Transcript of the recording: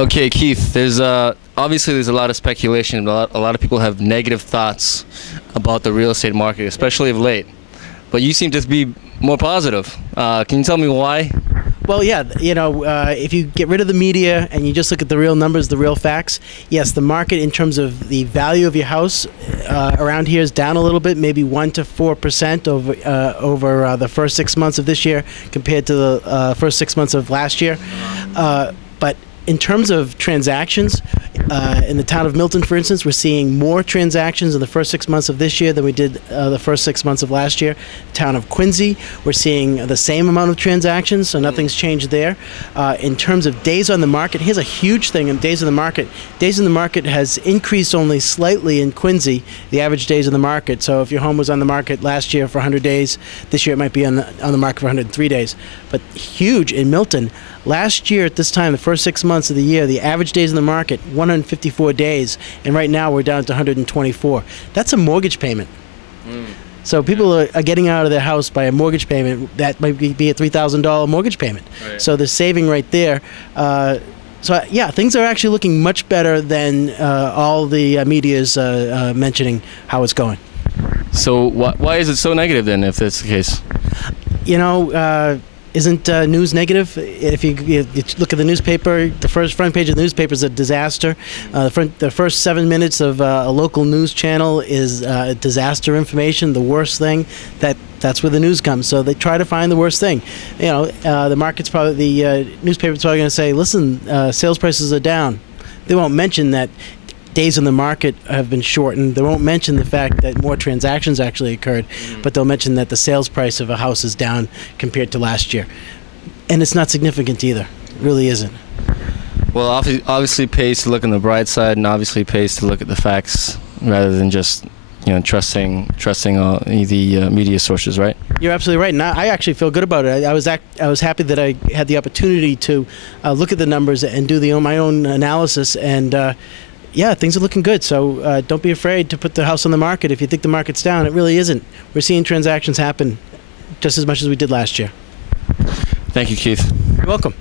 Okay, Keith, there's obviously there's a lot of speculation. A lot of people have negative thoughts about the real estate market, especially of late. But you seem to be more positive. Can you tell me why? Well, yeah, if you get rid of the media and you just look at the real numbers, the real facts, yes, the market in terms of the value of your house around here is down a little bit, maybe 1 to 4% over the first 6 months of this year compared to the first 6 months of last year. But in terms of transactions, in the town of Milton, for instance, we're seeing more transactions in the first 6 months of this year than we did the first 6 months of last year. Town of Quincy, we're seeing the same amount of transactions, so nothing's changed there. In terms of days on the market, here's a huge thing in days on the market. Days on the market has increased only slightly in Quincy, the average days on the market. So if your home was on the market last year for 100 days, this year it might be on the market for 103 days. But huge in Milton. Last year at this time, the first 6 months of the year, the average days in the market, 154 days, and right now we're down to 124. That's a mortgage payment. So people are getting out of their house by a mortgage payment. That might be a $3,000 mortgage payment. Right. So they're saving right there. So yeah, things are actually looking much better than all the media is mentioning how it's going. So why is it so negative then, if that's the case? Isn't news negative? If you look at the newspaper, the front page of the newspaper is a disaster. The first 7 minutes of a local news channel is disaster information, the worst thing. That's where the news comes. So they try to find the worst thing. The newspaper's probably going to say, listen, sales prices are down. They won't mention that days on the market have been shortened. They won't mention the fact that more transactions actually occurred, but they'll mention that the sales price of a house is down compared to last year. And it's not significant either. It really isn't. Well, obviously pays to look on the bright side, and obviously pays to look at the facts rather than just trusting the media sources, right? You're absolutely right, and I actually feel good about it. I was happy that I had the opportunity to look at the numbers and do my own analysis, and yeah, things are looking good. So don't be afraid to put the house on the market if you think the market's down. It really isn't. We're seeing transactions happen just as much as we did last year. Thank you, Keith. You're welcome.